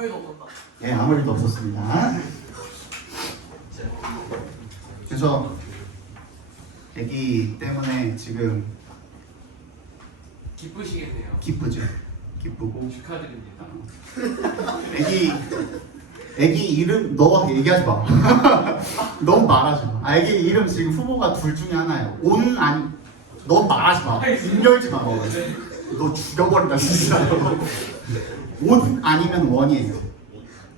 아무 일도 없었다. 예, 아무 일도 없었습니다. 그래서 애기 때문에 지금 기쁘시겠네요. 기쁘죠. 기쁘고 축하드립니다. 애기 이름 너 얘기하지 마. 너 말하지 마. 아, 애기 이름 지금 후보가 둘 중에 하나예요. 온 아니 너 말하지 마. 입 열지 마. 너 죽여버린다 진짜. 온 아니면 원이에요.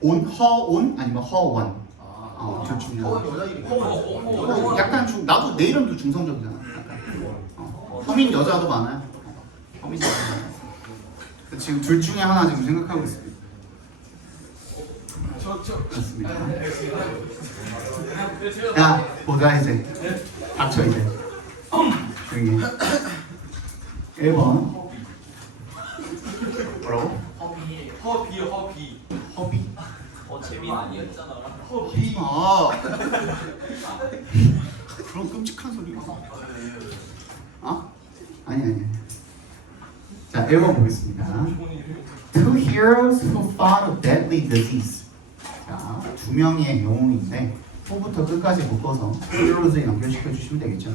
온 허온 아니면 허원. 둘 중에 하나. 여자 이름. 약간 나도 내 이름도 중성적이잖아. 약간. 허민 여자도 많아요. 허민 여자 많아요. 지금 둘 중에 하나 지금 생각하고 있습니다. 그렇습니다. 야 보자 이제. 닥쳐 이제. 조용히 해. 1번 뭐라고? 허비. 허비? 재미는 아니었잖아. 허비 마. 그런 끔찍한 소리. 아니. 자 1번 보겠습니다. Two heroes who fought a deadly disease. 자, 두 명의 영웅인데 후부터 끝까지 묶어서 heroes에 연결시켜 주시면 되겠죠.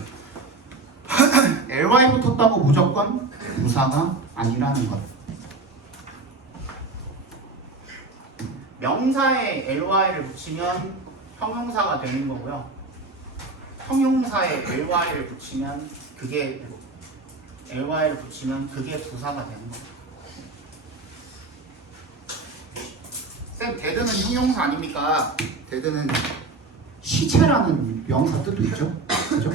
ly 붙었다고 무조건 부사가 아니라는 것. 명사에 ly를 붙이면 형용사가 되는 거고요. 형용사에 ly를 붙이면 그게 부사가 되는 거예요. 쌤, 데드는 형용사 아닙니까? 데드는 시체라는 명사 뜻도 있죠? 그죠?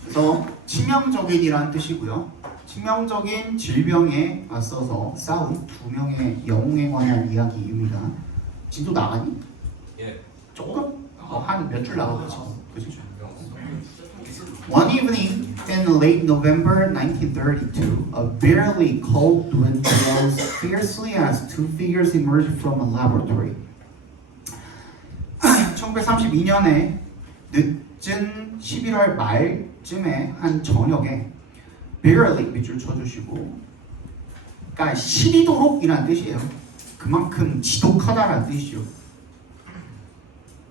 그래서 치명적인이라는 뜻이고요. 치명적인 질병에 맞서서 싸운 두 명의 영웅에 관한 이야기입니다. 진도 나가니? 예. 조금? 한 몇 줄 나가겠죠. 그죠? One evening in late November 1932, a bitterly cold wind blows fiercely as two figures emerge from a laboratory. 1932년에 늦은 11월 말쯤에 한 저녁에 bitterly 밑줄 쳐주시고, 그러니까 시리도록이라는 뜻이에요. 그만큼 지독하다라는 뜻이죠.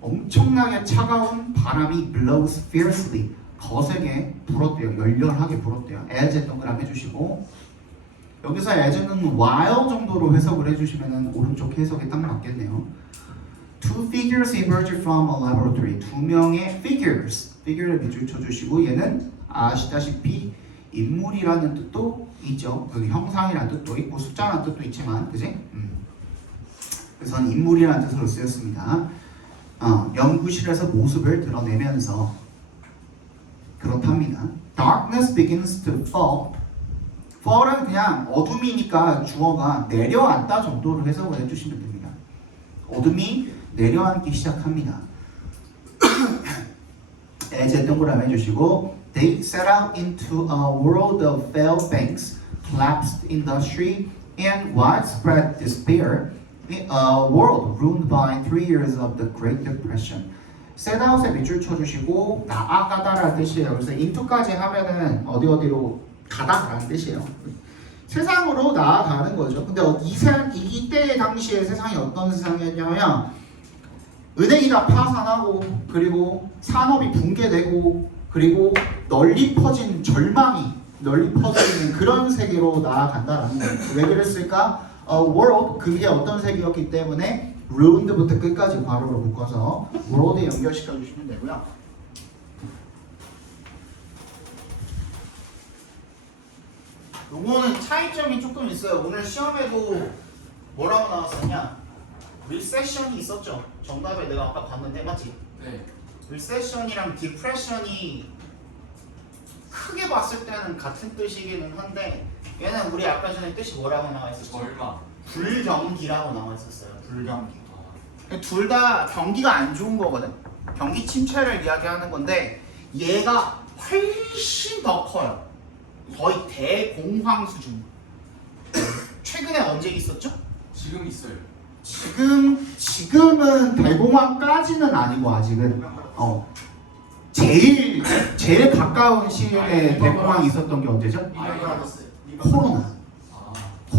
엄청나게 차가운 바람이 blows fiercely 거세게 불었대요. 열렬하게 불었대요. as에 동그라미 해주시고, 여기서 as는 while 정도로 해석을 해주시면 오른쪽 해석에 딱 맞겠네요. Two figures emerge from a laboratory. 두 명의 figure를 밑줄 쳐주시고, 얘는 아시다시피 인물이라는 뜻도 있죠. 여기 형상이라는 뜻도 있고 숫자라는 뜻도 있지만, 그지? 그래서 인물이라는 뜻으로 쓰였습니다. 연구실에서 모습을 드러내면서 그렇답니다. Darkness begins to fall. fall은 그냥 어둠이니까 주어가 내려앉다 정도로 해석을 해주시면 됩니다. 어둠이 내려앉기 시작합니다. as 동그라미 해주시고, They set out into a world of failed banks, collapsed industry, and widespread despair. A world ruined by 3 years of the Great Depression. set out에 밑줄 쳐주시고 나아가다라는 뜻이에요. 그래서 into까지 하면은 어디로 가다라는 뜻이에요. 세상으로 나아가는 거죠. 근데 이때 당시에 세상이 어떤 세상이었냐면 은행이 다 파산하고, 그리고 산업이 붕괴되고, 그리고 널리 퍼진 절망이 널리 퍼지는 그런 세계로 나아간다라는 거예요. 왜 그랬을까? world, 그게 어떤 세계였기 때문에 ruined부터 끝까지 괄호로 묶어서 world에 연결시켜 주시면 되고요. 요거는 차이점이 조금 있어요. 오늘 시험에도 뭐라고 나왔었냐? recession이 있었죠. 정답에 내가 아까 봤는데 맞지? 네. recession이랑 depression이 크게 봤을 때는 같은 뜻이기는 한데, 얘는 우리 아까 전에 뜻이 뭐라고 나와 있었죠? 절망. 불경기라고 나와 있었어요. 불경기. 둘 다 경기가 안 좋은 거거든. 경기 침체를 이야기하는 건데 얘가 훨씬 더 커요. 거의 대공황 수준. 최근에 언제 있었죠? 지금 있어요. 지금은 대공황까지는 아니고 아직은 제일 가까운 시일에 대공황이 있었던 게 언제죠?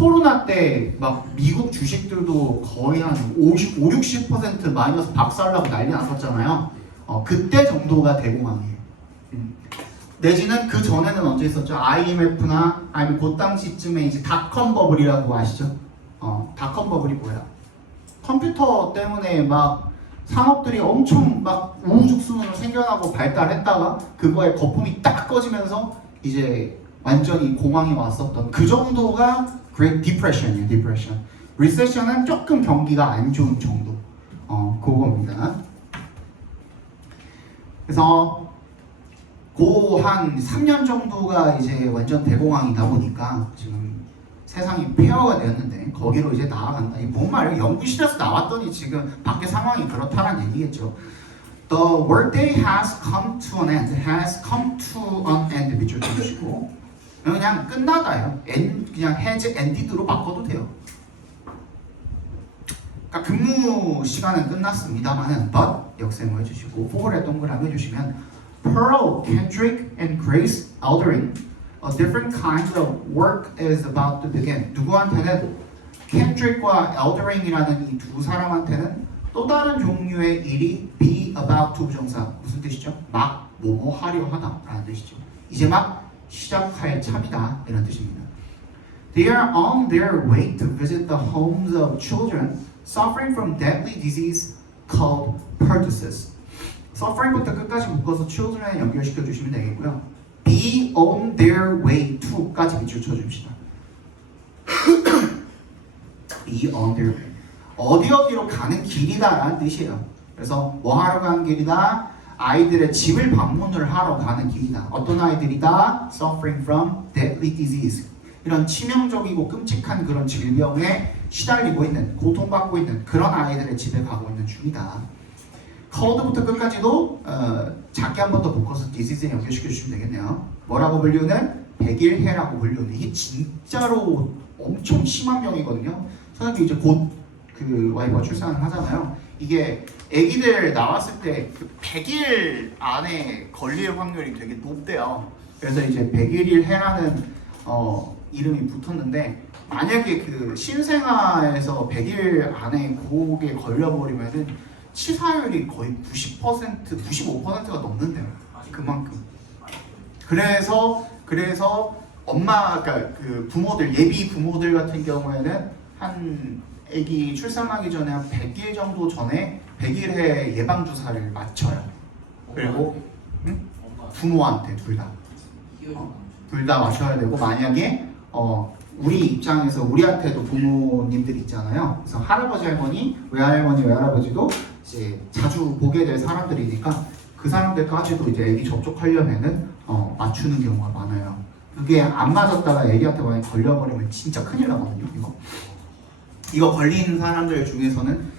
코로나 때 막 미국 주식들도 거의 한 60% 마이너스 박살나고 난리 났었잖아요. 그때 정도가 대공황이에요. 내지는 그 전에는 언제 있었죠? IMF나 아니면 그 당시쯤에 이제 닷컴 버블이라고 아시죠? 닷컴 버블이 뭐야? 컴퓨터 때문에 막 산업들이 엄청 막 우후죽순으로 생겨나고 발달했다가 그거에 거품이 딱 꺼지면서 이제 완전히 공황이 왔었던 그 정도가 Great Depression이에요. Depression. Recession은 조금 경기가 안 좋은 정도. 그겁니다. 그래서 한 3년 정도가 이제 완전 대공황이다 보니까 지금 세상이 폐허가 되었는데 거기로 이제 나아간다. 이 뭔 말이에요? 연구실에서 나왔더니 지금 밖에 상황이 그렇다는 얘기겠죠. The workday has come to an end. Has come to an end. 밑줄 쳐주시고 그냥 끝나다요. 그냥 has ended로 바꿔도 돼요. 그러니까 근무 시간은 끝났습니다만은 but 역세모 해주시고 for에 동그라미 해주시면 Pearl, Kendrick, and Grace Aldering, a different kind of work is about to begin. 누구한테는 Kendrick과 Aldering이라는 이 두 사람한테는 또 다른 종류의 일이 be about to 부정사 무슨 뜻이죠? 막 뭐뭐 하려 하다라는 뜻이죠. 이제 막 시작할 참이다 이런 뜻입니다. They are on their way to visit the homes of children suffering from deadly disease called pertussis. suffering부터 끝까지 묶어서 children에 연결시켜 주시면 되겠고요. be on their way to까지 밑줄 쳐줍시다. be on their way. 어디로 가는 길이다라는 뜻이에요. 그래서 뭐 하러 가는 길이다? 아이들의 집을 방문을 하러 가는 길이다. 어떤 아이들이다? suffering from deadly disease. 이런 치명적이고 끔찍한 그런 질병에 시달리고 있는, 고통받고 있는 그런 아이들의 집에 가고 있는 중이다. cold부터 끝까지도 작게 한 번 더 묶어서 disease에 연결시켜 주시면 되겠네요. 뭐라고 불리우는? 백일해라고 불리우는. 이게 진짜로 엄청 심한 병이거든요. 선생님이 이제 곧 그 와이프가 출산을 하잖아요. 이게 아기들 나왔을 때 그 100일 안에 걸릴 확률이 되게 높대요. 그래서 이제 100일해라는 이름이 붙었는데 만약에 그 신생아에서 100일 안에 그게 걸려버리면은 치사율이 거의 90%, 95%가 넘는데요. 그만큼. 그래서 엄마, 그러니까 그 부모들, 예비 부모들 같은 경우에는 한 아기 출산하기 전에 한 100일 정도 전에 100일에 예방 주사를 맞춰요. 그리고 부모한테 둘 다. 둘 다 맞춰야 되고 만약에 우리 입장에서 우리한테도 부모님들 있잖아요. 그래서 할아버지 할머니, 외할머니 외할아버지도 이제 자주 보게 될 사람들이니까 그 사람들까지도 이제 애기 접촉하려면은 맞추는 경우가 많아요. 그게 안 맞았다가 애기한테 만약 걸려버리면 진짜 큰일 나거든요. 이거 걸린 사람들 중에서는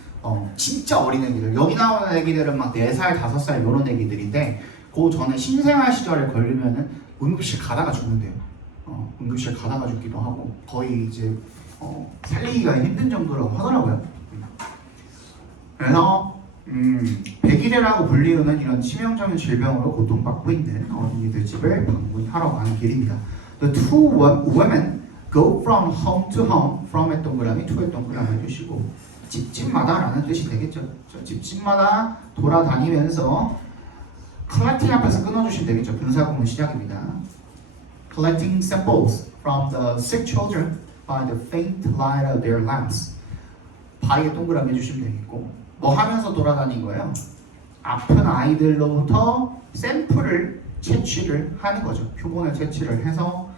진짜 어린 애기들, 여기 나오는 애기들은 막 4살, 5살 이런 애기들인데 그 전에 신생아 시절에 걸리면은 응급실 가다가 죽는데요. 응급실 가다가 죽기도 하고 거의 이제 살리기가 힘든 정도라고 하더라고요. 그래서 100일이라고 불리우는 이런 치명적인 질병으로 고통받고 있는 어린이들 집을 방문하러 가는 길입니다. The two women go from home to home. from의 동그라미, to의 동그라미 해주시고 집집마다라는 뜻이 되겠죠. 집집마다 돌아다니면서 collecting 앞에서 끊어주시면 되겠죠. 분사구문 시작입니다. Collecting samples from the sick children by the faint light of their lamps. by에 동그라미 해주시면 되겠고 뭐 하면서 돌아다닌 거예요? 아픈 아이들로부터 샘플을 채취를 하는 거죠. 표본을 채취를 해서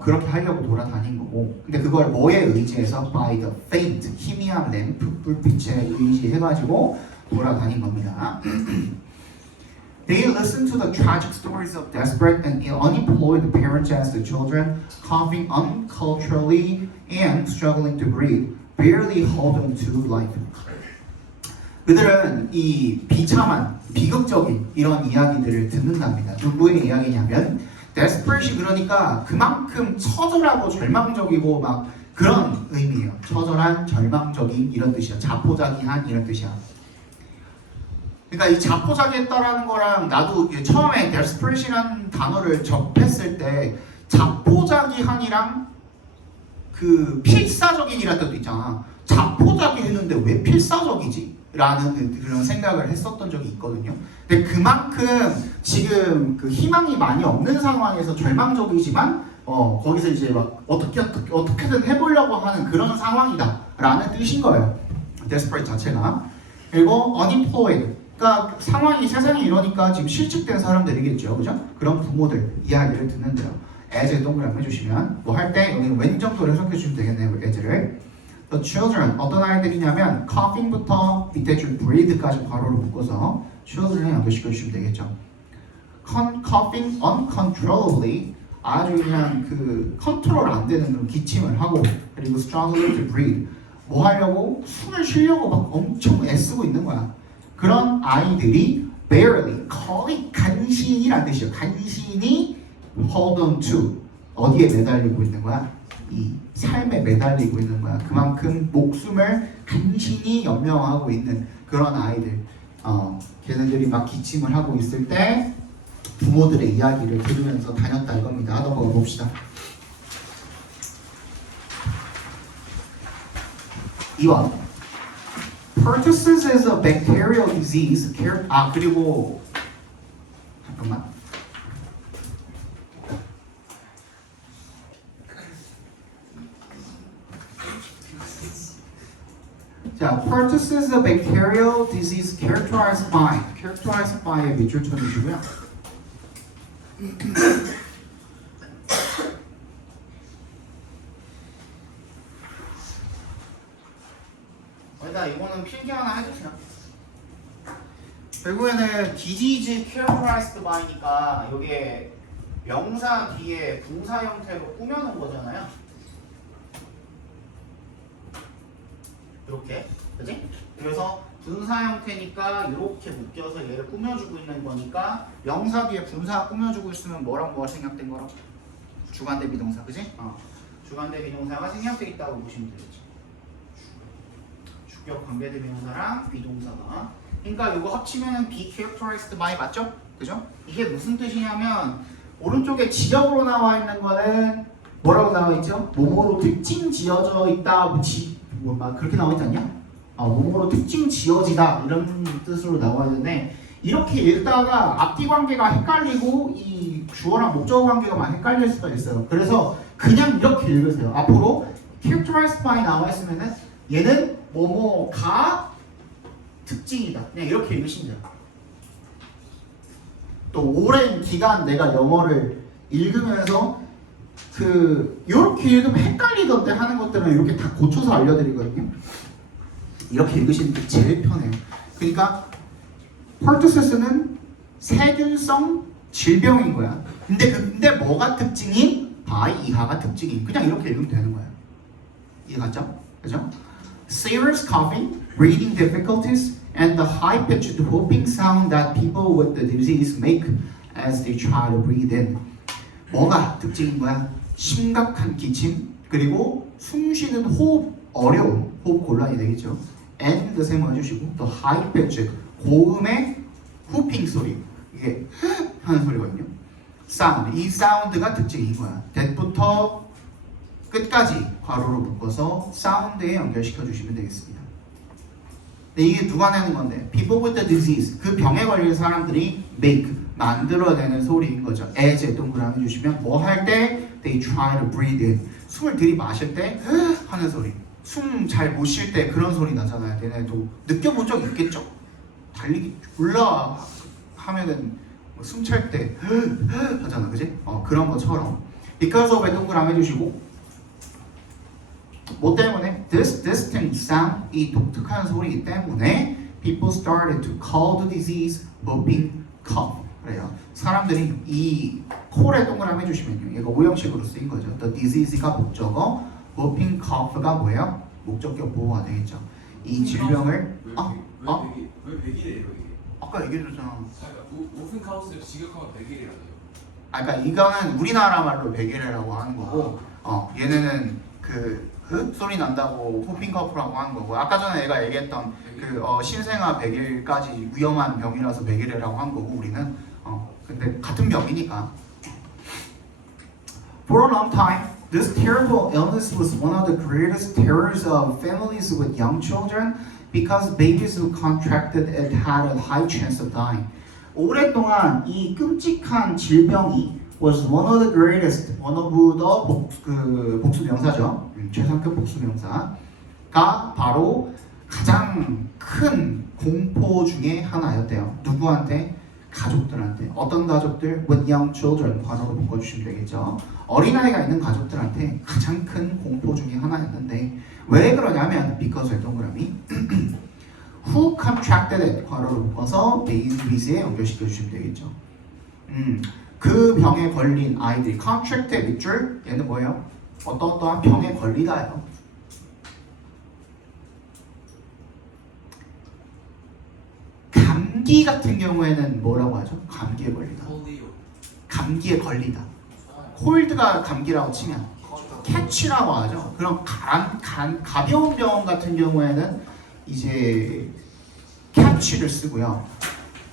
그렇게 하려고 돌아다닌 거고 근데 그걸 뭐에 의지해서? by the faint, 희미한 램프 불빛에 의지해가지고 돌아다닌 겁니다. They listen to the tragic stories of desperate and unemployed parents as the children, coughing unculturally and struggling to breathe, barely hold on to life. 그들은 이 비참한, 비극적인 이런 이야기들을 듣는답니다. 누구의 이야기냐면 desperat이 그러니까 그만큼 처절하고 절망적이고 막 그런 의미예요. 처절한, 절망적인 이런 뜻이야. 자포자기한 이런 뜻이야. 그러니까 이 자포자기했다라는 거랑 나도 처음에 desperat이라는 단어를 접했을 때 자포자기한이랑 그 필사적인이라는 뜻도 있잖아. 자포자기 했는데 왜 필사적이지? 라는 그런 생각을 했었던 적이 있거든요. 근데 그만큼 지금 그 희망이 많이 없는 상황에서 절망적이지만 거기서 이제 막 어떻게든 해보려고 하는 그런 상황이다 라는 뜻인 거예요. desperate 자체가. 그리고 unemployed, 그러니까 상황이 세상에 이러니까 지금 실직된 사람들이겠죠, 그죠? 그런 부모들 이야기를 듣는데요. as에 동그라미 해주시면 뭐 할 때 여기는 왼 정도로 해석해 주시면 되겠네요, as를. The children, 어떤 아이들이냐면 coughing부터 밑에 줄 breathe까지 괄호로 묶어서 children에 연결시켜 주시면 되겠죠. coughing uncontrollably, 아주 그냥 그 컨트롤 안 되는 그런 기침을 하고, 그리고 struggling to breathe, 뭐 하려고 숨을 쉬려고 막 엄청 애쓰고 있는 거야. 그런 아이들이 barely, 거의 간신히란 뜻이에요. 간신히 hold on to, 어디에 매달리고 있는 거야? 이 삶에 매달리고 있는 거야. 그만큼 목숨을 간신히 연명하고 있는 그런 아이들. 걔네들이 막 기침을 하고 있을 때 부모들의 이야기를 들으면서 다녔다 이겁니다. 넘어가 봅시다. 2번. Pertussis is a bacterial disease. 그리고 잠깐만. 자, pertussis is a bacterial disease characterized by의 밑줄 쳐주시고요. 일단 이거는 필기 하나 해주세요. 결국에는 disease characterized by니까 이게 명사 뒤에 분사 형태로 꾸며놓은 거잖아요. 이렇게, 그지? 그래서 분사 형태니까 이렇게 묶여서 얘를 꾸며주고 있는 거니까 명사 뒤에 분사 꾸며주고 있으면 뭐랑 뭐가 생략된 거라? 주관대 비동사, 그지? 주관대 비동사가 생략돼 있다고 보시면 되겠죠. 주격 관계대 명사랑 비동사가. 그러니까 이거 합치면 be characterized by 맞죠? 그죠? 이게 무슨 뜻이냐면 오른쪽에 지역으로 나와 있는 거는 뭐라고 나와 있죠? 뭐뭐로 특징 지어져 있다, 뭐 막 그렇게 나와 있지 않냐? 뭐뭐로 특징 지어지다 이런 뜻으로 나와야 되는데 이렇게 읽다가 앞뒤 관계가 헷갈리고 이 주어랑 목적어 관계가 많이 헷갈릴 수가 있어요. 그래서 그냥 이렇게 읽으세요. 앞으로 characterized by 나와 있으면은 얘는 뭐뭐가 특징이다. 그냥 이렇게 읽으시면 돼요. 또 오랜 기간 내가 영어를 읽으면서 이렇게 읽으면 헷갈리던데 하는 것들은 이렇게 다 고쳐서 알려드리거든요. 이렇게 읽으시는 게 제일 편해요. 그러니까 pertussis는 세균성 질병인 거야. 근데 뭐가 특징이? by 이하가 특징이. 그냥 이렇게 읽으면 되는 거야. 이해갔죠? 그죠? Serious coughing, breathing difficulties, and the high-pitched whooping sound that people with the disease make as they try to breathe in. 뭐가 특징인 거야? 심각한 기침, 그리고 숨쉬는 호흡 어려움, 호흡 곤란이 되겠죠. and 세모 해주시고 또 high pitch, 고음의 후핑 소리, 이게 하는 소리거든요. sound, 이 사운드가 특징인 거야. that부터 끝까지 괄호로 묶어서 사운드에 연결시켜 주시면 되겠습니다. 근데 이게 누가 내는 건데? People with the disease, 그 병에 걸린 사람들이 make, 만들어내는 소리인 거죠. as에 동그라미 주시면 뭐 할 때? They try to breathe in, 숨을 들이마실 때 하는 소리. 숨 잘 못 쉴 때 그런 소리 나잖아요. 얘네도 느껴본 적 있겠죠? 달리기 졸라 하면은 숨 찰 때 하잖아, 그지? 그런 것처럼 because of에 동그라미 해주시고 뭐 때문에? This distinct sound, 이 독특한 소리이기 때문에 people started to call the disease whooping cough. 그래요. 사람들이 이 콜에 동그라미 해주시면요, 얘가 오형식으로 쓰인 거죠. The disease가 목적어, whooping cough가 뭐예요? 목적격 보호가 되겠죠. 이 질병을 왜 100이래요 이게? 아까 얘기해줬잖아. 오픈 카우스를 직역하면 100이래요. 그러니까 이거는 우리나라 말로 베개레라고 하는 거고, 얘네는 소리 난다고 호핑 커프라고 하는 거고, 아까 전에 얘가 얘기했던 신생아 100일까지 위험한 병이라서 100일이라고 한 거고, 우리는 근데 같은 병이니까. For a long time, This terrible illness was one of the greatest terrors of families with young children because babies who contracted it had a high chance of dying. 오랫동안 이 끔찍한 질병이 was one of the greatest, one of the 복수명사죠. 최상급 복수명사가 바로 가장 큰 공포 중에 하나였대요. 누구한테? 가족들한테. 어떤 가족들? With young children. 관어로 묶어주시면 되겠죠. 어린아이가 있는 가족들한테 가장 큰 공포 중에 하나였는데 왜 그러냐면 because 동그라미 Who contracted it? 괄호로 묶어서 babies에 연결시켜 주시면 되겠죠. 그 병에 걸린 아이들이 contracted 밑줄 얘는 뭐예요? 어떠한 병에 걸리다예요. 감기 같은 경우에는 뭐라고 하죠? 감기에 걸리다. 폴리오. 감기에 걸리다. 콜드가 감기라고 치면 캐치라고 하죠. 그럼 가벼운 병 같은 경우에는 이제 캐치를 쓰고요.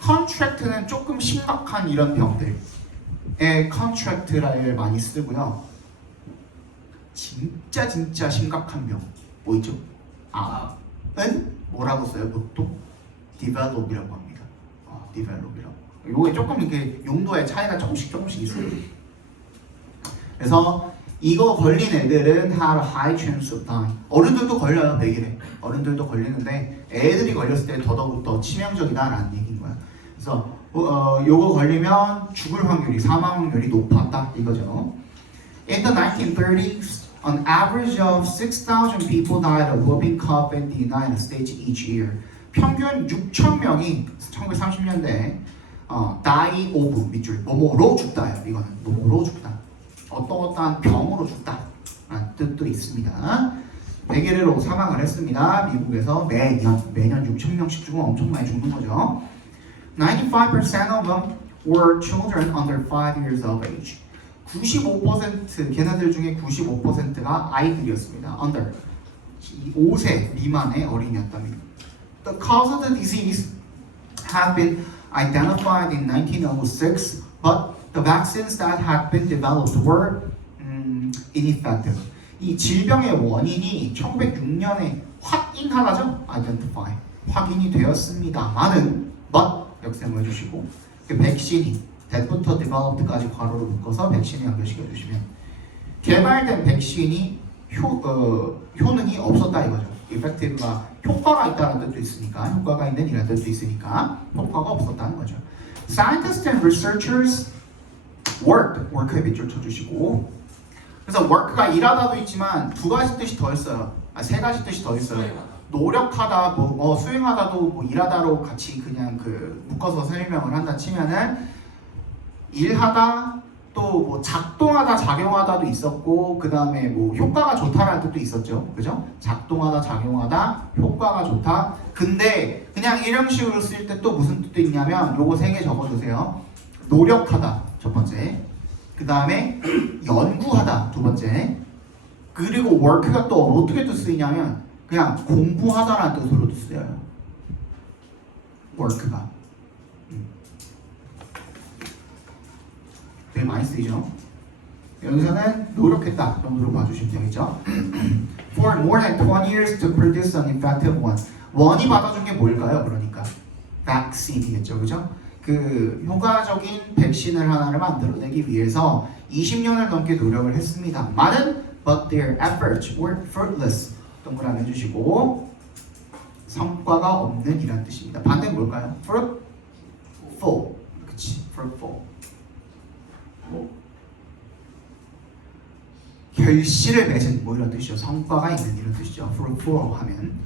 컨트랙트는 조금 심각한 이런 병들에 컨트랙트를 많이 쓰고요. 진짜 심각한 병 뭐 있죠? 암은 뭐라고 써요? 보통 develop이라고 합니다. develop이라고. 요게 조금 이렇게 용도의 차이가 조금씩 있어요. 그래서 이거 걸린 애들은 had a high chance of dying. 어른들도 걸려요, 100일에. 어른들도 걸리는데 애들이 걸렸을 때 더더욱 치명적이다라는 얘기인 거야. 그래서 요거 걸리면 죽을 확률이, 사망 확률이 높았다 이거죠. In the 1930s, an average of 6,000 people died of whooping cough in the United States each year. 평균 6,000명이 1930년대에 die of 밑줄 뭐뭐로 죽다예요. 이거는 뭐뭐로 죽다. 어떠한 병으로 죽다라는 뜻도 있습니다. 100일로 사망을 했습니다. 미국에서 매년 6,000명씩 죽으면 엄청 많이 죽는 거죠. 95% of them were children under 5 years of age. 95% 걔네들 중에 95%가 아이들이었습니다. under 5세 미만의 어린이였답니다. The cause of the disease had been identified in 1906, but the vaccines that had been developed were ineffective. 이 질병의 원인이 1906년에 확인하다죠? identify. 확인이 되었습니다만은 but 역셈을 해주시고 그 백신이 that부터 developed까지 괄호로 묶어서 백신에 연결시켜 주시면 개발된 백신이 효능이 없었다 이거죠. effective가 효과가 있다는 뜻도 있으니까 효과가 있는 이라는 뜻도 있으니까 효과가 없었다는 거죠. Scientists and researchers work에 밑줄 쳐주시고 그래서 work가 일하다도 있지만 두 가지 뜻이 더 있어요. 세 가지 뜻이 더 있어요. 노력하다, 수행하다도 일하다로 같이 그냥 묶어서 설명을 한다 치면은 일하다 또 작동하다, 작용하다도 있었고 그 다음에 효과가 좋다라는 뜻도 있었죠. 그죠? 작동하다, 작용하다, 효과가 좋다. 근데 그냥 이런 식으로 쓸 때 또 무슨 뜻도 있냐면 요거 3개 적어두세요. 노력하다 첫 번째, 그 다음에 연구하다 두 번째, 그리고 work가 또 어떻게 또 쓰이냐면 그냥 공부하다라는 뜻으로도 쓰여요. work가 되게 많이 쓰이죠. 여기서는 노력했다 정도로 봐주시면 되겠죠. For more than 20 years to produce an effective one. 원이 받아준 게 뭘까요? 그러니까 vaccine이겠죠, 그죠? 그 효과적인 백신을 하나를 만들어내기 위해서 20년을 넘게 노력을 했습니다. 많은 but their efforts were fruitless. 동그라미 해주시고 성과가 없는 이란 뜻입니다. 반대는 뭘까요? fruitful. 그치, fruitful. 결실을 맺은 이런 뜻이죠. 성과가 있는 이런 뜻이죠. fruitful 하면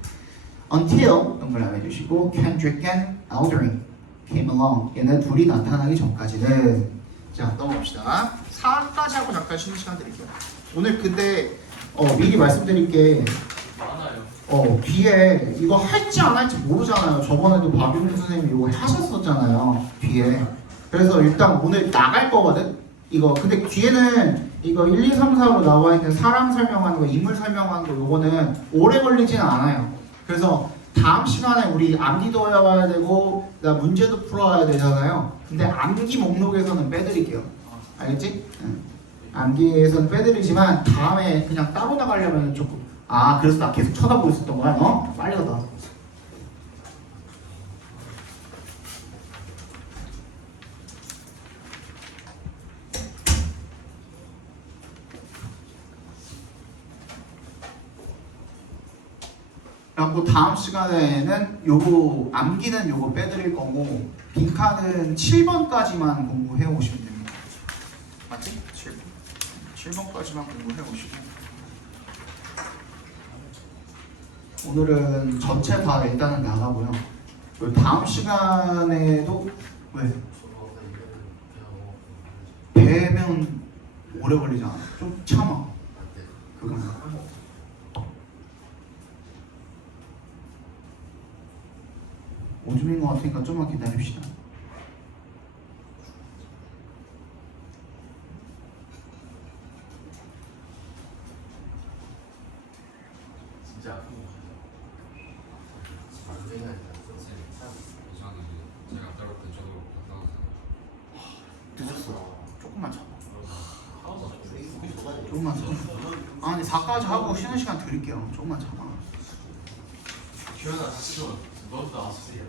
until 동그라미 해주시고 Kendrick and Aldering came along. 얘네 둘이 나타나기 전까지는 자 넘어갑시다. 4까지 하고 잠깐 쉬는 시간 드릴게요. 오늘 근데 미리 말씀드릴 게 많아요. 뒤에 이거 할지 안 할지 모르잖아요. 저번에도 박윤민 선생님이 이거 하셨었잖아요. 뒤에. 그래서 일단 오늘 나갈 거거든. 이거 근데 뒤에는 이거 1, 2, 3, 4로 나와 있는 사람 설명하는 거, 인물 설명하는 거 요거는 오래 걸리지는 않아요. 그래서 다음 시간에 우리 암기도 해와야 되고 나 문제도 풀어야 되잖아요. 근데 암기 목록에서는 빼드릴게요. 알겠지? 응. 암기에서는 빼드리지만 다음에 그냥 따로 나가려면 조금 그래서 나 계속 쳐다보고 있었던 거야 너? 빨리 가다. 그리고 다음 시간에는 요거 암기는 요거 빼드릴 거고 빈칸은 7번까지만 공부해 오시면 됩니다. 맞지? 7번까지만 공부해 오시고 오늘은 전체 다 일단은 나가고요. 그리고 다음 시간에도 왜? 배면 오래 걸리잖아. 좀 참아. 그건. 오줌인 것 같으니까 좀만 기다립시다. 진짜 아픈 거 같아요. 제가 따로 때 저도 늦었어. 조금만 참아. 조금만 참아. 아니 4까지 하고 쉬는 시간 드릴게요. 조금만 참아. 기현아 진짜 너도 나왔어요.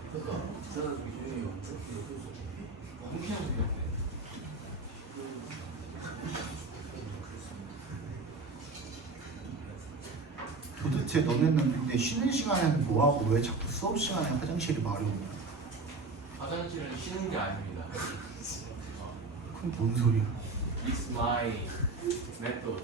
홍키형 생각해. 도대체 너네는 근데 쉬는 시간에는 뭐하고 왜 자꾸 수업 시간에 화장실이 마려운 거야? 화장실은 쉬는 게 아닙니다. 그럼 뭔 소리야? It's my method.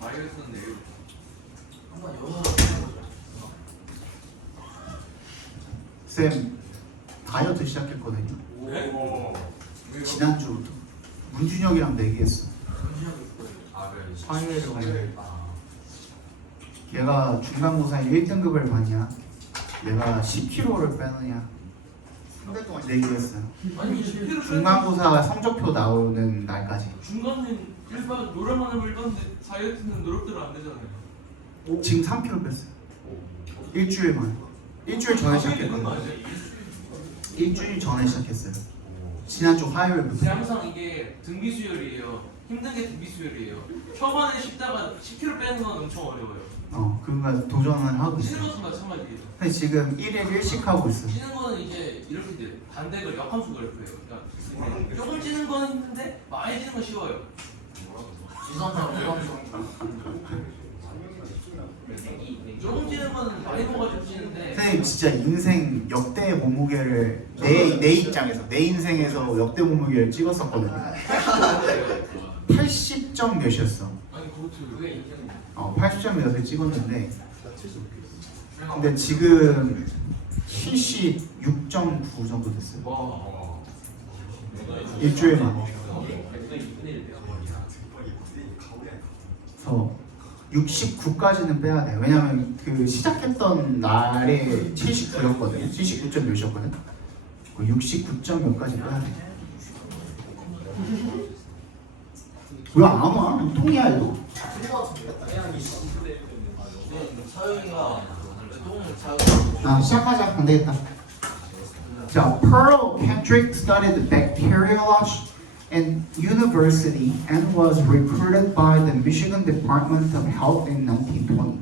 바이러스는 내일. 쌤 다이어트 시작했거든요. 네? 지난주부터 문준혁이랑 내기했어. 그래. 화요일에 오늘 얘가 중간고사에 1등급을 받냐 내가 10kg를 빼느냐 3달 동안 내기했어요. 아니 10kg 중간고사 성적표 나오는 날까지. 중간은 일반 노래만 하면 일반인데 다이어트는 노력대로 안 되잖아요. 지금 3kg 뺐어요. 일주일만. 일주일 전에 시작했거든요. 일주일 전에 시작했어요. 지난주 화요일부터. 제가 항상 이게 등비 수열이에요. 힘든 게 등비 수열이에요. 초반에 쉽다가 10kg 빼는 건 엄청 어려워요. 그러니까 도전을 하고 있어요. 싫어서나 참아야 돼요. 근데 지금 1일 1식 하고 있어. 찌는 거는 이제 이렇게 돼요. 반대가 역함수 그래프예요. 그러니까 조금 찌는 건 힘든데 많이 찌는 건 쉬워요. 조금 찌는 거는 많이 먹어가지고 찌는데. 선생님 진짜 인생 역대 몸무게를 내 입장에서 내 인생에서 역대 몸무게를 찍었었거든요. 80점 몇이었어. 아니 그것도 왜 인정이? 80점 몇을 찍었는데 근데 지금 76.9 정도 됐어요. 와. 일주일 만에. 그래서 69까지는 빼야 돼. 왜냐면 그 시작했던 날에 79였거든요. 79점 몇이었거든. 69점 몇까지 빼야 돼. 왜 안 와? 통이야 이거? 시작하자. 안 되겠다. 자, Pearl Kendrick studied bacteriology in university and was recruited by the Michigan Department of Health in 1920.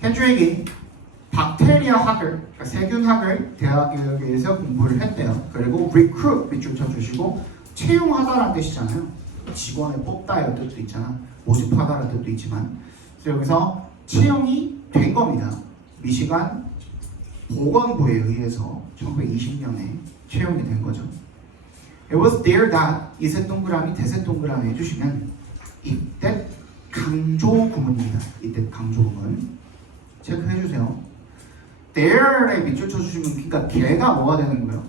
켄드릭이 박테리아 학을, 그러니까 세균학을 대학교에서 공부를 했대요. 그리고 recruit 밑줄 쳐주시고 채용하다라는 뜻이잖아요. 직원을 뽑다라는 뜻도 있잖아. 모집하다라는 뜻도 있지만 그래서 여기서 채용이 된 겁니다. 미시간 보건부에 의해서 1920년에 채용이 된 거죠. It was there that 이세 동그라미 대세 동그라미 해주시면 이때 강조 구문입니다. 이때 강조 구문 체크해 주세요. there에 밑줄 쳐주시면 그러니까 걔가 뭐가 되는 거예요?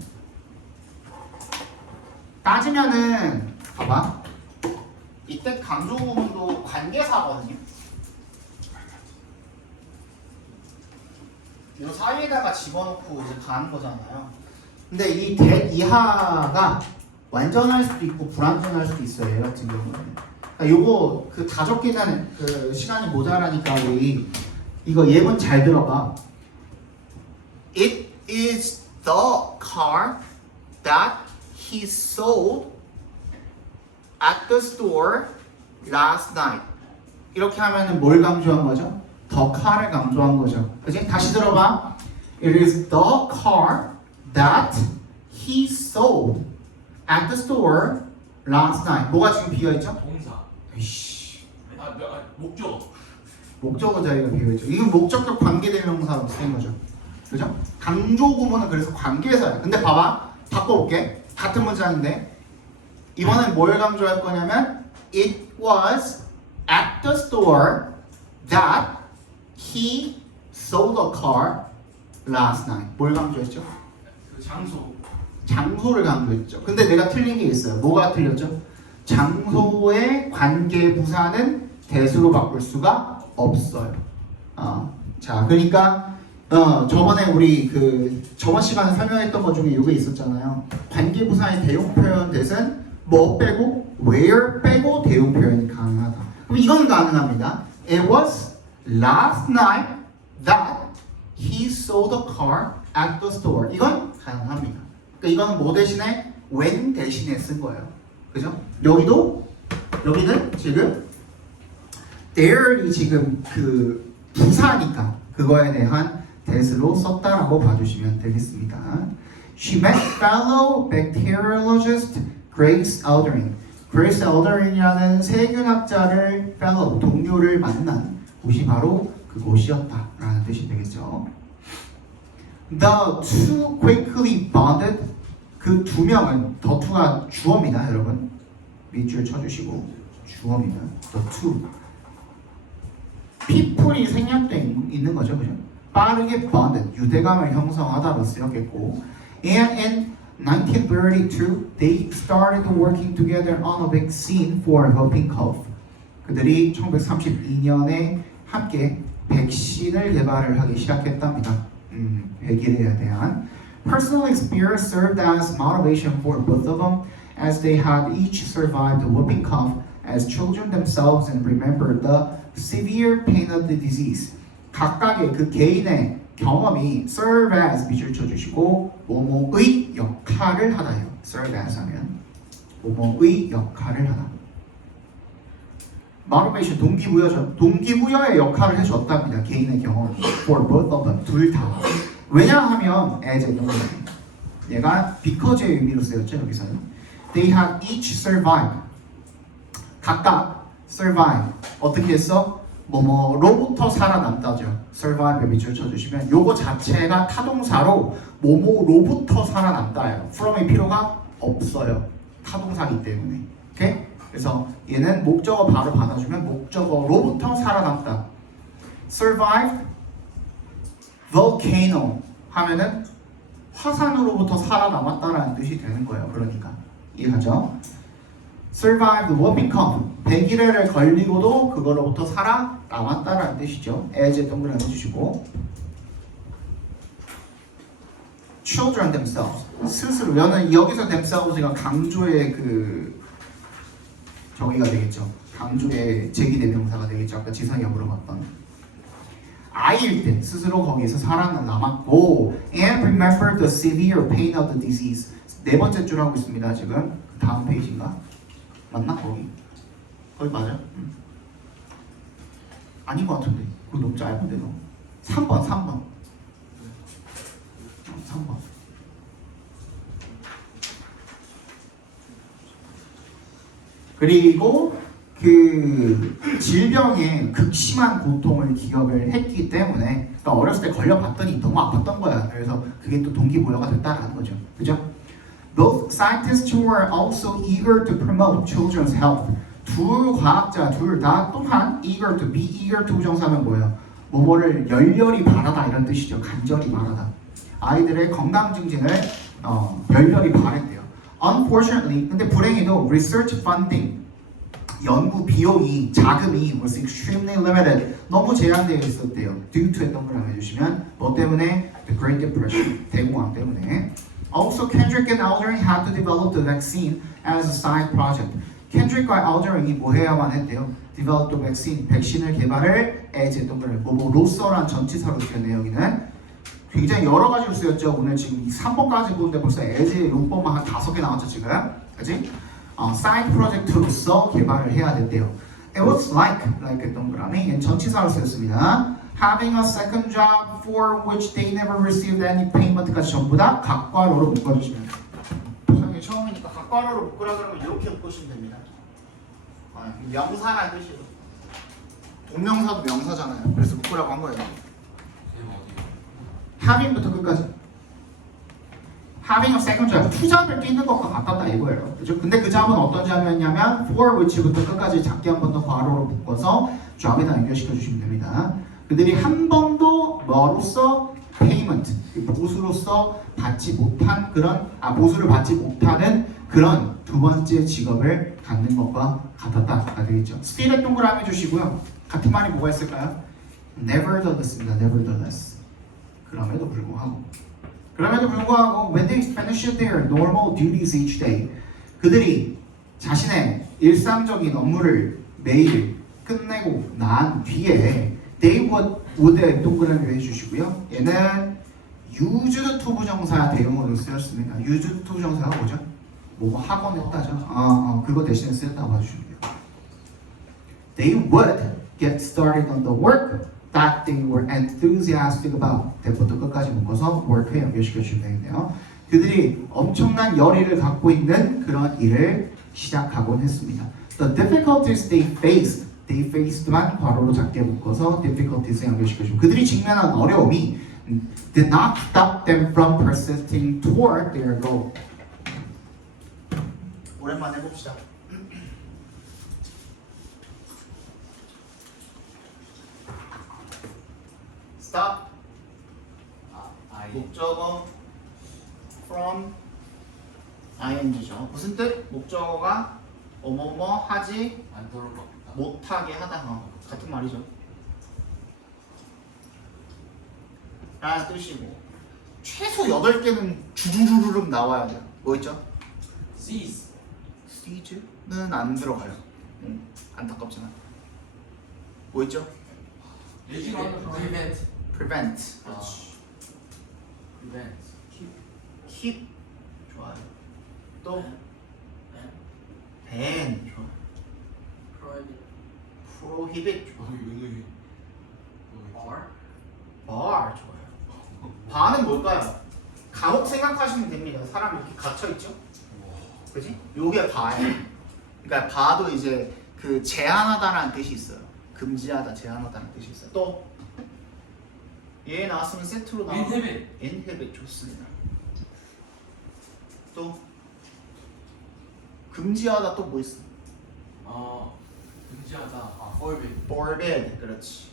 따지면은 봐봐. 이때 강조 구문도 관계사거든요. 이 사이에다가 집어넣고 이제 가는 거잖아요. 근데 이 that 이하가 완전할 수도 있고 불완전할 수도 있어요. 얘 같은 경우는. 그러니까 요거 그 다 적기 전에 그 시간이 모자라니까 우리 이거 예문 잘 들어봐. It is the car that he sold at the store last night. 이렇게 하면은 뭘 강조한 거죠? the car을 강조한 거죠. 그치? 다시 들어봐. It is the car that he sold at the store last night. 뭐가 지금 비어있죠? 동사. 이씨, 목적어. 목적어 자리가 비어있죠. 이건 목적격 관계대명사로 쓰인 거죠. 그죠? 강조 구문은 그래서 관계사예요. 근데 봐봐. 바꿔볼게. 같은 문장인데 이번엔 뭘 강조할 거냐면 It was at the store that he sold a car last night. 뭘 강조했죠? 그 장소. 장소를 강조했죠. 근데 내가 틀린 게 있어요. 뭐가 틀렸죠? 장소의 관계 부사는 대수로 바꿀 수가 없어요. 자, 그러니까 저번에 우리 그 저번 시간에 설명했던 것 중에 이게 있었잖아요. 관계 부사의 대용 표현 대신 뭐 빼고 where 빼고 대용 표현이 가능하다. 그럼 이건 가능합니다. It was last night that he sold a car at the store. 이건 가능합니다. 그러니까 이거는 뭐 대신에 when 대신에 쓴 거예요. 그죠? 여기는 지금 there이 지금 그 부사니까 그거에 대한 대수로 썼다라고 봐주시면 되겠습니다. She met fellow bacteriologist Grace Aldering. Grace Aldering이라는 세균학자를 fellow 동료를 만난 곳이 바로 그곳이었다라는 뜻이 되겠죠. The two quickly bonded. 그 두 명은 the two가 주어입니다, 여러분. 밑줄 쳐주시고 주어입니다. The two. people이 생략돼 있는 거죠, 그죠? 빠르게 bonded, 유대감을 형성하다로 쓰였겠고, and in 1932, they started working together on a vaccine for whooping cough. 그들이 1932년에 함께 백신을 개발을 하기 시작했답니다. 백일에 대한 personal experience served as motivation for both of them, as they had each survived the whooping cough as children themselves and remembered the severe pain of the disease. 각각의 그 개인의 경험이 serve as 밑줄 쳐주시고 뭐뭐의 역할을 하다요. serve as 하면 뭐뭐의 역할을 하다. motivation 동기부여죠. 동기부여의 역할을 해줬답니다. 개인의 경험이 for both of them 둘 다. 왜냐하면 as의 경우는 얘가 because의 의미로 쓰였죠. 여기서는 they had each survived. 각각 survive 어떻게 했어? 뭐뭐로부터 살아남다죠. survive에 밑줄 쳐주시면 요거 자체가 타동사로 뭐뭐로부터 살아남다예요. from의 필요가 없어요. 타동사기 때문에. 오케이? 그래서 얘는 목적어 바로 받아주면 목적어로부터 살아남다. survive volcano 하면은 화산으로부터 살아남았다라는 뜻이 되는 거예요. 그러니까 이해하죠? survived whooping cough 100일을 걸리고도 그거로부터 살아남았다라는 뜻이죠. as에 동그라미 해주시고 children themselves 스스로 여기서 themselves가 강조의 그 정의가 되겠죠. 강조의 제기대명사가 되겠죠. 아까 지성이가 물어봤던 아이일 때 스스로 거기에서 살아남았고 and remember the severe pain of the disease. 네 번째 줄 하고 있습니다. 지금 다음 페이지인가? 맞나? 거기 맞아요? 아닌 것 같은데 그거 너무 짧은데 너 3번 3번 그리고 그 질병의 극심한 고통을 기억을 했기 때문에 그러니까 어렸을 때 걸려봤더니 너무 아팠던 거야. 그래서 그게 또 동기부여가 됐다라는 거죠. 그죠? Both scientists were also eager to promote children's health. 둘 과학자 둘 다 또한 eager to be eager to 부정사면 뭐예요? 뭐뭐를 열렬히 바라다 이런 뜻이죠. 간절히 바라다. 아이들의 건강 증진을 열렬히 바랬대요. Unfortunately, 근데 불행히도 research funding 연구 비용이 자금이 was extremely limited 너무 제한되어 있었대요. due to 했던 걸 해주시면 뭐 때문에? The Great Depression 대공황 때문에. Also, Kendrick and Aldering had to develop the vaccine as a side project. 켄드릭과 알더링이 뭐 해야만 했대요? Develop the vaccine, 백신을 개발을 as 했던 걸 뭐로서란 전치사로 쓰였 내용이는 굉장히 여러 가지로 쓰였죠. 오늘 지금 3번까지 보는데 벌써 as 6번만 한 5개 나왔죠 지금, 그지? 사이드 프로젝트로서 개발을 해야 됐대요. It was like 동그라미 전치사로 쓰였습니다. Having a second job for which they never received any payment까지 전부 다 각과로로 묶어주시면 돼요. 저희 처음이니까 각과로로 묶으라 그러면 이렇게 묶으시면 됩니다. 명사란 뜻이에요. 동명사도 명사잖아요. 그래서 묶으라고 한 거예요. having부터 끝까지. having a second job, 투잡을 끼는 것과 가깝다 이거예요. 그죠? 근데 그 잡은 어떤 잡이었냐면 for which부터 끝까지 작게 한 번 더 괄호로 묶어서 job에다 연결시켜 주시면 됩니다. 그들이 한 번도 뭐로서 payment, 보수로서 받지 못한 그런 보수를 받지 못하는 그런 두 번째 직업을 갖는 것과 같았다가 되겠죠. still에 동그라미 주시고요. 같은 말이 뭐가 있을까요? nevertheless입니다. nevertheless. 그럼에도 불구하고 when they finished their normal duties each day 그들이 자신의 일상적인 업무를 매일 끝내고 난 뒤에 they would 동그라미를 해주시고요. 얘는 used to 부정사 대용어로 쓰였습니다. used to 부정사가 뭐죠? 뭐 하곤 했다죠. 그거 대신에 쓰였다고 봐주시면 돼요. They would get started on the work that they were enthusiastic about. 대부터 끝까지 묶어서 work에 연결시켜 주시면 되겠네요. 그들이 엄청난 열의를 갖고 있는 그런 일을 시작하곤 했습니다. The difficulties they faced만 괄호로 작게 묶어서 difficulties에 연결시켜 주시면 그들이 직면한 어려움이 did not stop them from persisting toward their goal. 오랜만에 해봅시다. stop 목적어 from ing죠. 무슨 뜻? 목적어가 뭐뭐 하지 못하게 하다. 같은 말이죠. 라는 뜻이고 최소 8개는 주르륵 나와야 돼요. 뭐 있죠? seize는 안 들어가요. 안타깝지만 뭐 있죠? prevent keep 좋아요. 또 ban 좋아요. prohibit bar 좋아요. bar는 뭘까요? 감옥 생각하시면 됩니다. 사람이 이렇게 갇혀 있죠. 그지? 요게 bar예요. 그러니까 bar도 이제 그 제한하다라는 뜻이 있어요. 금지하다, 제한하다는 뜻이 있어요. 또 얘 나왔으면 세트로 나와. inhibit 좋습니다. 또 금지하다 또 뭐 있어? 금지하다. forbid 그렇지.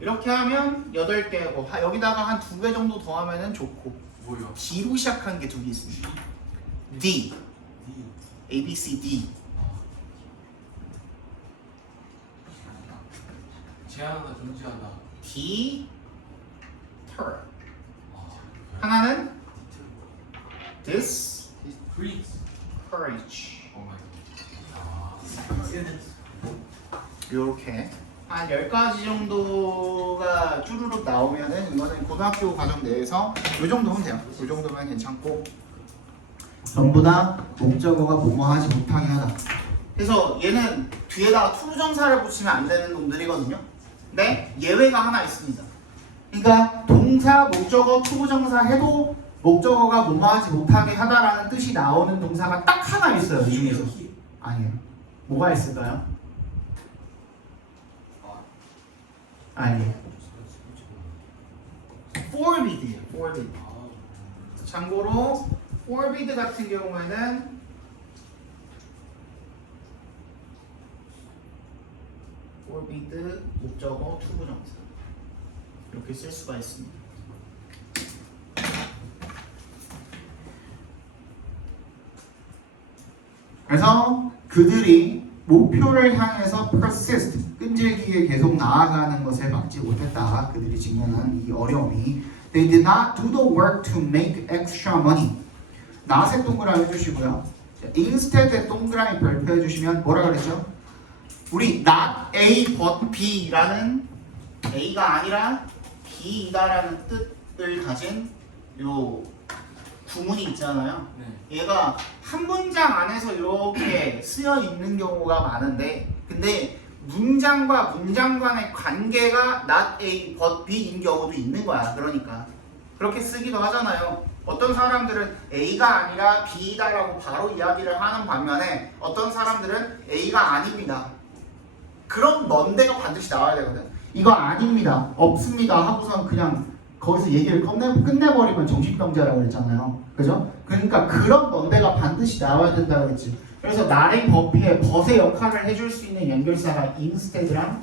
이렇게 하면 8개고 여기다가 한 2개 정도 더 하면은 좋고. 뭐요? D로 시작한 게 2개 있습니다. D, A, B, C, D. 제한하다, 금지하다. D, ter. 하나는 Freeze. discourage. 아. 이렇게 한 10가지 정도가 쭈루룩 나오면은 이거는 고등학교 과정 내에서 이 정도면 돼요. 이 정도면 괜찮고 전부 다 목적어가 뭐뭐 하지 못하게 하다. 그래서 얘는 뒤에다가 투부정사를 붙이면 안 되는 놈들이거든요. 근데 예외가 하나 있습니다. 그러니까 동사, 목적어, 투부정사 해도 목적어가 뭐뭐 하지 못하게 하다라는 뜻이 나오는 동사가 딱 하나 있어요. 이 중에서. 아니에요. 뭐가 있을까요? 아니에요. forbid예요. forbid. 참고로 forbid 같은 경우에는 forbid 목적어 투부정사 이렇게 쓸 수가 있습니다. 그래서 그들이 목표를 향해서 persist, 끈질기게 계속 나아가는 것을 막지 못했다. 그들이 직면한 이 어려움이 They did not do the work to make extra money. not에 동그라미 해주시고요. instead에 동그라미 별표해 주시면 뭐라 그랬죠? 우리 not A but B라는 A가 아니라 B이다라는 뜻을 가진 요 구문이 있잖아요. 네. 얘가 한 문장 안에서 이렇게 쓰여 있는 경우가 많은데 근데 문장과 문장 간의 관계가 not A but B인 경우도 있는 거야. 그러니까 그렇게 쓰기도 하잖아요. 어떤 사람들은 A가 아니라 B다라고 바로 이야기를 하는 반면에 어떤 사람들은 A가 아닙니다. 그런 뭔데가 반드시 나와야 되거든. 이거 아닙니다. 없습니다. 하고선 그냥 거기서 얘기를 끝내버리면 정신병자라고 그랬잖아요. 그죠? 그러니까 그런 뭔데가 반드시 나와야 된다고 그랬지. 그래서 나의 버피의 벗의 역할을 해줄 수 있는 연결사가 instead랑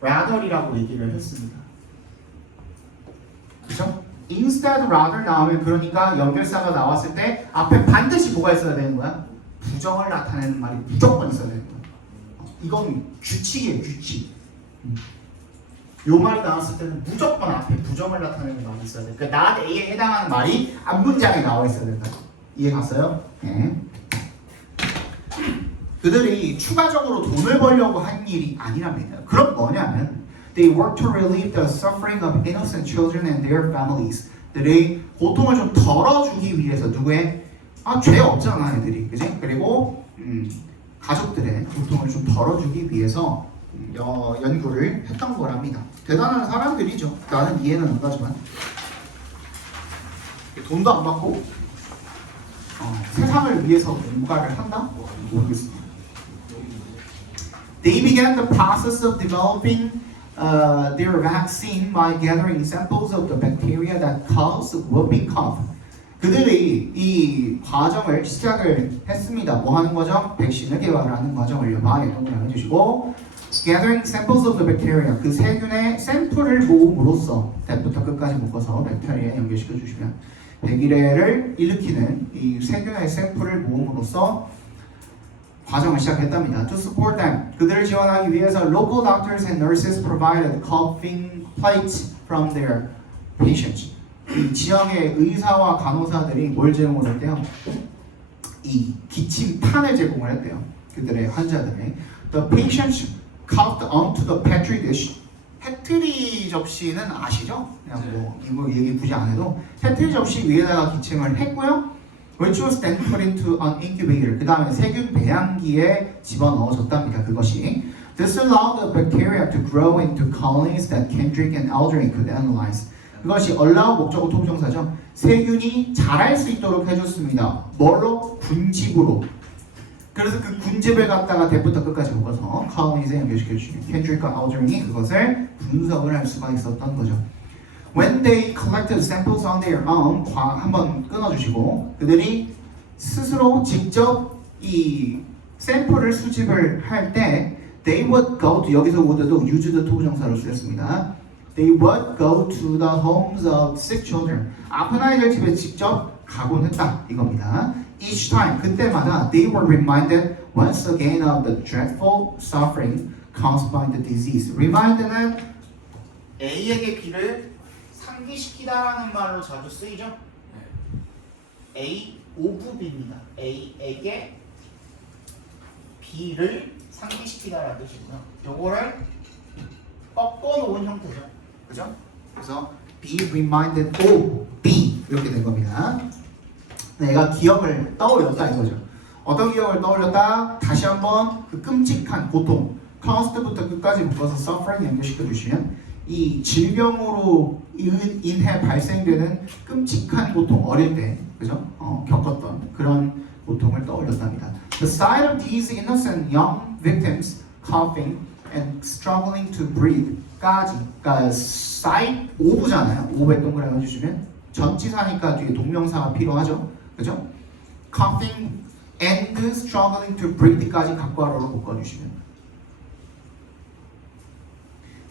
rather이라고 얘기를 했습니다. 그죠? instead, rather 나오면 그러니까 연결사가 나왔을 때 앞에 반드시 뭐가 있어야 되는 거야? 부정을 나타내는 말이 무조건 있어야 되는 거야. 이건 규칙이에요, 규칙. 요 말이 나왔을 때는 무조건 앞에 부정을 나타내는 말이 있어야 돼. 그러니까 not A에 해당하는 말이 앞문장에 나와 있어야 된다. 이해 갔어요? 네. 그들이 추가적으로 돈을 벌려고 한 일이 아니랍니다. 그럼 뭐냐면 They work to relieve the suffering of innocent children and their families. 그들이 고통을 좀 덜어주기 위해서 누구의 죄 없잖아 애들이, 그지? 그리고 가족들의 고통을 좀 덜어주기 위해서 연구를 했던 거랍니다. 대단한 사람들이죠. 나는 이해는 안 가지만 돈도 안 받고 세상을 위해서 뭔가를 한다? 모르겠습니다. They began the process of developing their vaccine by gathering samples of the bacteria that cause whooping cough. 그들이 이 과정을 시작을 했습니다. 뭐 하는 거죠? 백신을 개발하는 과정을 많이 동그라미 해주시고 gathering samples of the bacteria 그 세균의 샘플을 모음으로써 that부터 끝까지 묶어서 벡터리아에 연결시켜 주시면 백일해를 일으키는 이 세균의 샘플을 모음으로써 과정을 시작했답니다. To support them 그들을 지원하기 위해서 local doctors and nurses provided coughing plates from their patients. 이 지역의 의사와 간호사들이 뭘 제공을 했대요? 이 기침판을 제공을 했대요. 그들의 환자들의 The patients coughed onto the petri dish. 페트리 접시는 아시죠? 그냥 뭐 이거 얘기 굳이 안 해도 페트리 접시 위에다가 기침을 했고요. Which was then put into an incubator. 그 다음에 세균 배양기에 집어넣어졌답니다. 그것이 This allowed the bacteria to grow into colonies that Kendrick and Aldrin could analyze. 그것이 allow 목적어 토부정사죠. 세균이 자랄 수 있도록 해줬습니다. 뭘로? 군집으로. 그래서 그 군집을 갖다가 대부터 끝까지 묶어서 colonies에 연결시켜주시면 Kendrick과 Aldrin이 그것을 분석을 할 수가 있었던 거죠. When they collected samples on their own, 한번 끊어주시고 그들이 스스로 직접 이 샘플을 수집을 할 때 they would go to 여기서 would도 used 토부정사로 쓰였습니다. They would go to the homes of sick children. 아픈 아이들 집에 직접 가곤 했다 이겁니다. Each time 그때마다 they were reminded once again of the dreadful suffering caused by the disease. Remind는 A에게 B를 상기시키다라는 말로 자주 쓰이죠. A of B입니다. A에게 B를 상기시키다라는 뜻이고요. 요거를 꺾어놓은 형태죠. 그죠? 그래서 be reminded of B 이렇게 된 겁니다. 내가 기억을 떠올렸다 이거죠. 어떤 기억을 떠올렸다? 다시 한번 그 끔찍한 고통 caused부터 끝까지 묶어서 suffering 연결시켜 주시면 이 질병으로 인해 발생되는 끔찍한 고통 어릴 때 그죠? 겪었던 그런 고통을 떠올렸답니다. The sight of these innocent young victims coughing and struggling to breathe 까지 그러니까 sight of잖아요. of에 동그라미 해주시면 전치사니까 뒤에 동명사가 필요하죠. 그죠? coughing and struggling to breathe까지 각괄호로 묶어주시면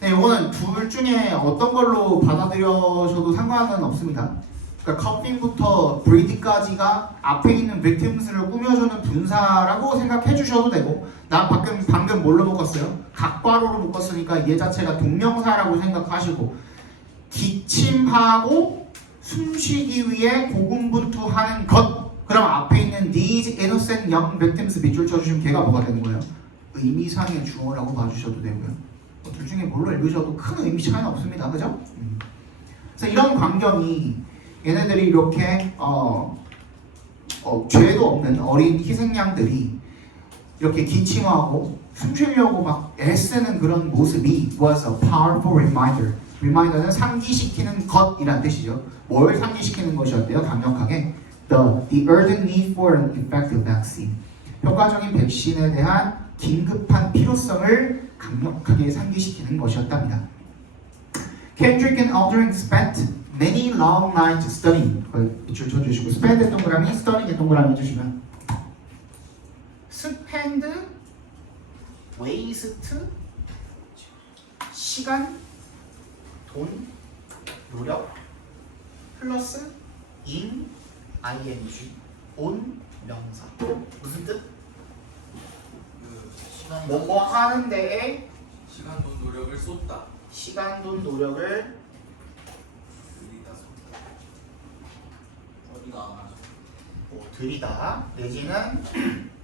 네, 이거는 둘 중에 어떤 걸로 받아들여셔도 상관은 없습니다. 그러니까 커핑부터 브리드까지가 앞에 있는 victims를 꾸며주는 분사라고 생각해 주셔도 되고, 난 방금 뭘로 묶었어요? 각괄호로 묶었으니까 얘 자체가 동명사라고 생각하시고, 기침하고 숨쉬기 위해 고군분투하는 것, 그럼 앞에 있는 these innocent young victims 밑줄 쳐주시면 걔가 뭐가 되는 거예요? 의미상의 주어라고 봐주셔도 되고요. 둘 중에 뭘로 읽으셔도 큰 의미 차이는 없습니다. 그죠? 그래서 이런 광경이 얘네들이 이렇게 죄도 없는 어린 희생양들이 이렇게 기침하고 숨쉬려고 막 애쓰는 그런 모습이 was a powerful reminder. reminder는 상기시키는 것이란 뜻이죠. 뭘 상기시키는 것이었대요? 강력하게 the urgent need for an effective vaccine. 효과적인 백신에 대한 긴급한 필요성을 강력하게 상기시키는 것이었답니다. Kendrick and Aldrin spent many long nights studying. 밑줄 쳐주시고 spend의 동그라미, studying의 동그라미 해주시면 spend, waste, 시간, 돈, 노력, 플러스 in, ing, 온, 명사. 무슨 뜻? 뭐 하는 데에 시간, 돈, 노력을 쏟다. 시간, 돈, 노력을 들이다 내지는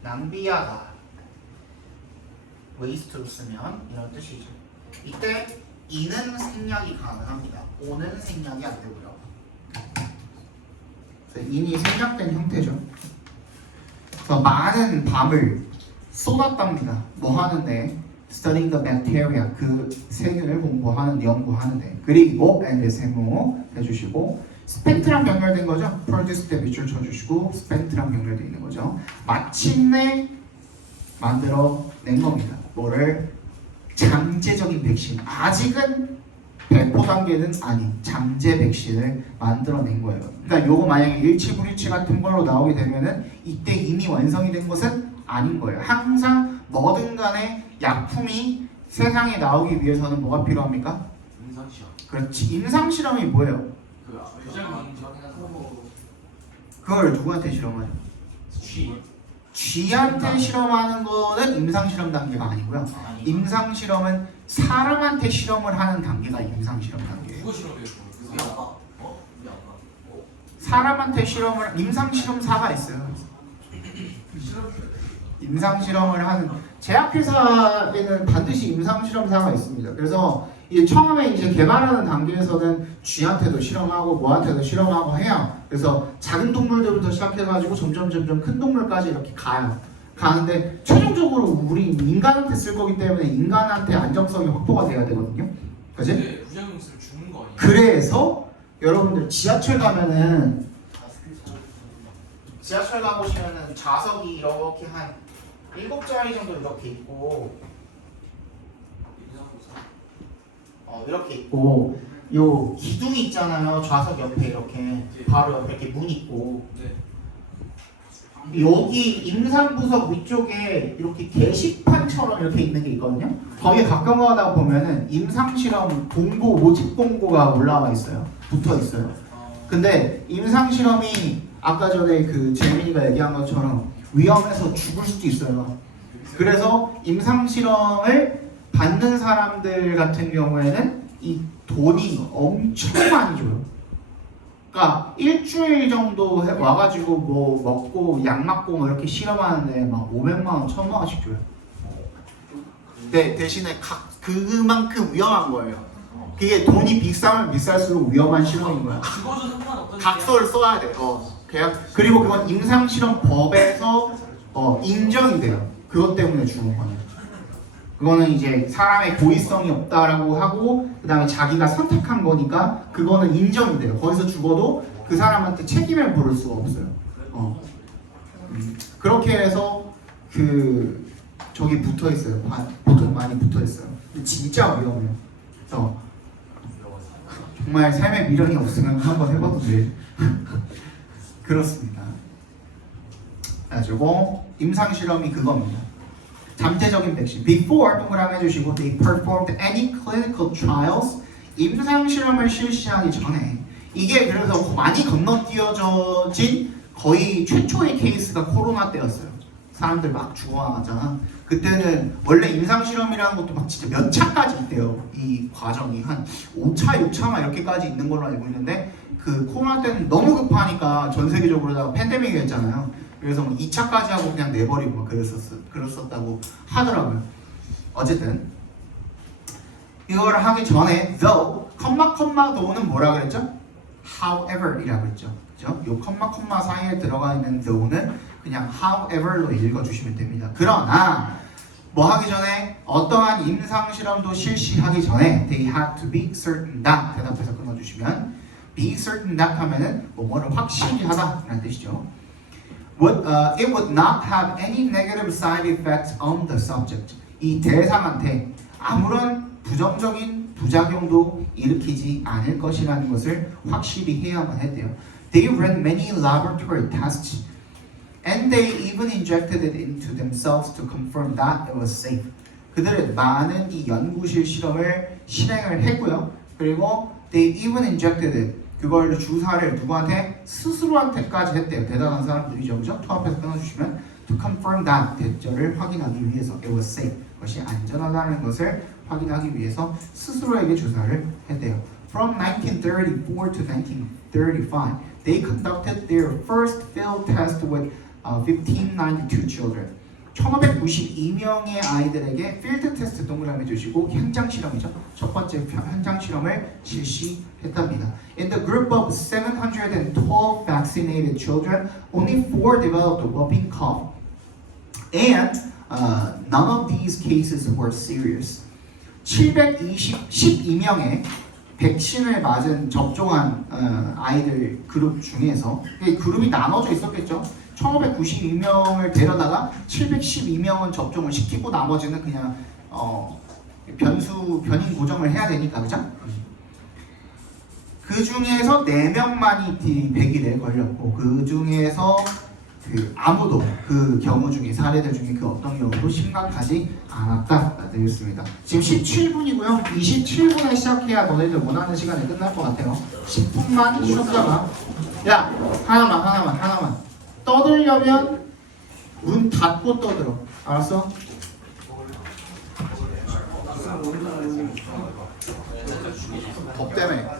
낭비하다 waste로 쓰면 이런 뜻이죠. 이때 이는 생략이 가능합니다. 오는 생략이 안 되고요. 그래서 인이 생략된 형태죠. 그래서 많은 밤을 쏟았답니다. 뭐 하는데? Studying the bacteria, 그 세균을 공부하는 연구하는데. 그리고 and 세모 해주시고 spent랑 연결된 거죠. produce 때 밑줄 쳐주시고 spent랑 연결되어 있는 거죠. 마침내 만들어낸 겁니다. 뭐를? 잠재적인 백신. 아직은 배포 단계는 아닌 잠재 백신을 만들어낸 거예요. 그러니까 요거 만약에 일치불일치 같은 걸로 나오게 되면은 이때 이미 완성이 된 것은 아닌 거예요. 항상 뭐든 간에 약품이 세상에 나오기 위해서는 뭐가 필요합니까? 임상시험. 그렇지. 임상실험이 뭐예요? 그 유전망 그걸 누구한테 실험하죠? 쥐한테 실험하는 거는 임상실험 단계가 아니고요. 임상실험은 사람한테 실험을 하는 단계가 임상실험 단계예요. 누구 실험해요? 우리 아빠. 우리 아빠. 사람한테 실험을 임상실험사가 있어요. 임상실험을 하는 제약회사에는 반드시 임상실험사가 있습니다. 그래서 이게 처음에 이제 개발하는 단계에서는 쥐한테도 실험하고 뭐한테도 실험하고 해요. 그래서 작은 동물들부터 시작해가지고 점점 큰 동물까지 이렇게 가는데 최종적으로 우리 인간한테 쓸 거기 때문에 인간한테 안정성이 확보가 돼야 되거든요. 그지? 근데 부작용을 죽는 거 아니에요? 그래서 여러분들 지하철 가면은 지하철 가보시면은 좌석이 이렇게 한 7자리 정도 이렇게 있고 이렇게 있고 요 기둥이 있잖아요. 좌석 옆에 이렇게 바로 옆에 이렇게 문 있고 네. 여기 임산부석 위쪽에 이렇게 게시판처럼 이렇게 있는 게 있거든요. 거기에 가까워가다 보면은 임상실험 공고 모집 공고가 올라와 있어요. 붙어 있어요. 근데 임상실험이 아까 전에 그 재민이가 얘기한 것처럼 위험해서 죽을 수도 있어요. 그래서 임상실험을 받는 사람들 같은 경우에는 이 돈이 엄청 많이 줘요. 그러니까 일주일 정도 와가지고 뭐 먹고 약 맞고 뭐 이렇게 실험하는데 막 500만 원, 1000만 원씩 줘요. 네, 대신에 그만큼 위험한 거예요. 그게 돈이 비싸면 비쌀수록 위험한 실험인 거야. 죽어도 상관없던 각서를 써야 돼. 그리고 그건 임상실험법에서 인정이 돼요. 그것 때문에 죽은 거예요. 그거는 이제 사람의 고의성이 없다라고 하고 그 다음에 자기가 선택한 거니까 그거는 인정이 돼요. 거기서 죽어도 그 사람한테 책임을 물을 수가 없어요. 그렇게 해서 그 저기 붙어 있어요. 보통 많이 붙어 있어요. 근데 진짜 위험해요. 그래서 정말 삶에 미련이 없으면 한번 해봐도 돼. 그렇습니다. 그래가지고 임상실험이 그겁니다. 잠재적인 백신. Before 동그라미 해주시고 they performed any clinical trials. 임상 실험을 실시하기 전에 이게 그래서 많이 건너뛰어진 거의 최초의 케이스가 코로나 때였어요. 사람들 막 죽어나가잖아. 그때는 원래 임상 실험이라는 것도 막 진짜 몇 차까지 있대요. 이 과정이 한 5차, 6차 막 이렇게까지 있는 걸로 알고 있는데 그 코로나 때는 너무 급하니까 전 세계적으로다가 팬데믹이었잖아요. 그래서 뭐 2차까지 하고 그냥 내버리고 막 그랬었다고 하더라고요. 어쨌든 이걸 하기 전에 though, though는 뭐라 그랬죠? however이라고 했죠. 그죠? 요 컴마 사이에 들어가 있는 though는 그냥 however로 읽어주시면 됩니다. 그러나 뭐 하기 전에 어떠한 임상 실험도 실시하기 전에 they had to be certain that 대답해서 끊어주시면 be certain that 하면은 뭐를 확실히 하다라는 뜻이죠. It would not have any negative side effects on the subject. 이 대상한테 아무런 부정적인 부작용도 일으키지 않을 것이라는 것을 확실히 해야만 했대요. They ran many laboratory tests and they even injected it into themselves to confirm that it was safe. 그들은 많은 이 연구실 실험을 실행을 했고요. 그리고 they even injected it. 그걸 주사를 누구한테? 스스로한테까지 했대요. 대단한 사람들이죠. 그죠? 또 앞에서 끊어주시면 to confirm that 대절을 확인하기 위해서 it was safe. 그것이 안전하다는 것을 확인하기 위해서 스스로에게 주사를 했대요. From 1934 to 1935, they conducted their first field test with 1592 children. 1592명의 아이들에게 필드 테스트 동그라미 주시고 현장 실험이죠. 첫 번째 현장 실험을 실시했답니다. In the group of 712 vaccinated children, only 4 developed a whooping cough, and none of these cases were serious. 712명의 백신을 맞은 접종한 아이들 그룹 중에서 그룹이 나눠져 있었겠죠. 1592명을 데려다가 712명은 접종을 시키고 나머지는 그냥 변인 고정을 해야 되니까 그죠? 그 중에서 4명만이 100일에 걸렸고 그 중에서 아무도 그 경우 중에 사례들 중에 그 어떤 경우도 심각하지 않았다 되겠습니다. 지금 17분이고요. 27분에 시작해야 너네들 원하는 시간에 끝날 것 같아요. 10분만 쉬었다가 야 하나만 떠들려면 문 닫고 떠들어. 알았어? 덥다며.